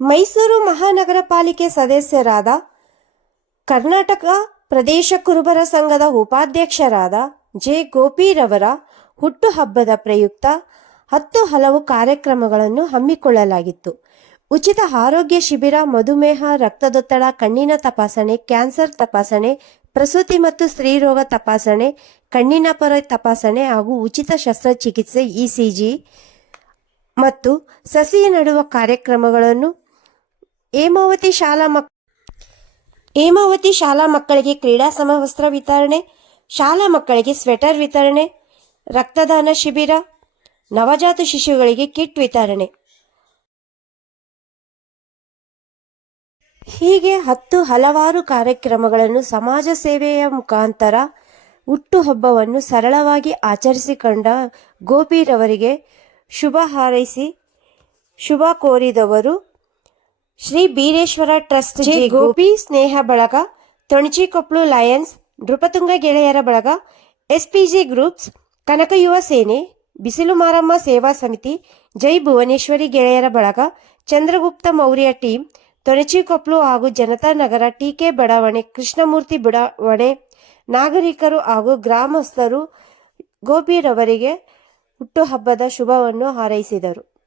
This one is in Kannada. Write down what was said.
ಮೈಸೂರು ಮಹಾನಗರ ಪಾಲಿಕೆ ಸದಸ್ಯರಾದ ಕರ್ನಾಟಕ ಪ್ರದೇಶ ಕುರುಬರ ಸಂಘದ ಉಪಾಧ್ಯಕ್ಷರಾದ ಜೆ ಗೋಪಿರವರ ಹುಟ್ಟುಹಬ್ಬದ ಪ್ರಯುಕ್ತ ಹತ್ತು ಹಲವು ಕಾರ್ಯಕ್ರಮಗಳನ್ನು ಹಮ್ಮಿಕೊಳ್ಳಲಾಗಿತ್ತು. ಉಚಿತ ಆರೋಗ್ಯ ಶಿಬಿರ, ಮಧುಮೇಹ, ರಕ್ತದೊತ್ತಡ, ಕಣ್ಣಿನ ತಪಾಸಣೆ, ಕ್ಯಾನ್ಸರ್ ತಪಾಸಣೆ, ಪ್ರಸೂತಿ ಮತ್ತು ಸ್ತ್ರೀರೋಗ ತಪಾಸಣೆ, ಕಣ್ಣಿನ ಪೊರೆ ತಪಾಸಣೆ ಹಾಗೂ ಉಚಿತ ಶಸ್ತ್ರಚಿಕಿತ್ಸೆ, ಇಸಿಜಿ ಮತ್ತು ಸಸಿ ನೆಡುವ ಕಾರ್ಯಕ್ರಮಗಳನ್ನು ಹೇಮಾವತಿ ಶಾಲಾ ಮಕ್, ಹೇಮಾವತಿ ಶಾಲಾ ಮಕ್ಕಳಿಗೆ ಕ್ರೀಡಾ ಸಮವಸ್ತ್ರ ವಿತರಣೆ, ಶಾಲಾ ಮಕ್ಕಳಿಗೆ ಸ್ವೆಟರ್ ವಿತರಣೆ, ರಕ್ತದಾನ ಶಿಬಿರ, ನವಜಾತ ಶಿಶುಗಳಿಗೆ ಕಿಟ್ ವಿತರಣೆ. ಹೀಗೆ ಹತ್ತು ಹಲವಾರು ಕಾರ್ಯಕ್ರಮಗಳನ್ನು ಸಮಾಜ ಸೇವೆಯ ಮುಖಾಂತರ ಹುಟ್ಟುಹಬ್ಬವನ್ನು ಸರಳವಾಗಿ ಆಚರಿಸಿಕೊಂಡ ಗೋಪಿರವರಿಗೆ ಶುಭ ಹಾರೈಸಿ, ಶುಭ ಕೋರಿದವರು ಶ್ರೀ ಬೀರೇಶ್ವರ ಟ್ರಸ್ಟ್ ಜೆ ಗೋಪಿ ಸ್ನೇಹ ಬಳಗ ತೊಣಚಿಕೊಪ್ಲು ಲಯನ್ಸ್ ನೃಪತುಂಗ ಗೆಳೆಯರ ಬಳಗ ಎಸ್ಪಿಜಿ ಗ್ರೂಪ್ಸ್ ಕನಕ ಯುವ ಸೇನೆ ಬಿಸಿಲು ಮಾರಮ್ಮ ಸೇವಾ ಸಮಿತಿ ಜೈ ಭುವನೇಶ್ವರಿ ಗೆಳೆಯರ ಬಳಗ ಚಂದ್ರಗುಪ್ತ ಮೌರ್ಯ ಟೀಮ್ ತೊಣಚಿಕೊಪ್ಲು ಹಾಗೂ ಜನತಾ ನಗರ ಟಿಕೆ ಬಡಾವಣೆ ಕೃಷ್ಣಮೂರ್ತಿ ಬಡಾವಣೆ ನಾಗರಿಕರು ಹಾಗೂ ಗ್ರಾಮಸ್ಥರು ಗೋಪಿರವರಿಗೆ ಹುಟ್ಟುಹಬ್ಬದ ಶುಭವನ್ನು ಹಾರೈಸಿದರು.